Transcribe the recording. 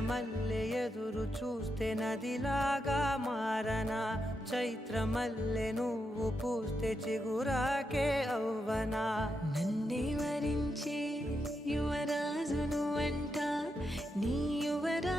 మల్లె ఎదురు చూస్తే నదిలాగా మారనా, చైత్రమల్లె నువ్వు పూస్తే చిగురాకే అవ్వనా. నన్నే వరించే యువరాజును అంట నీ యువరా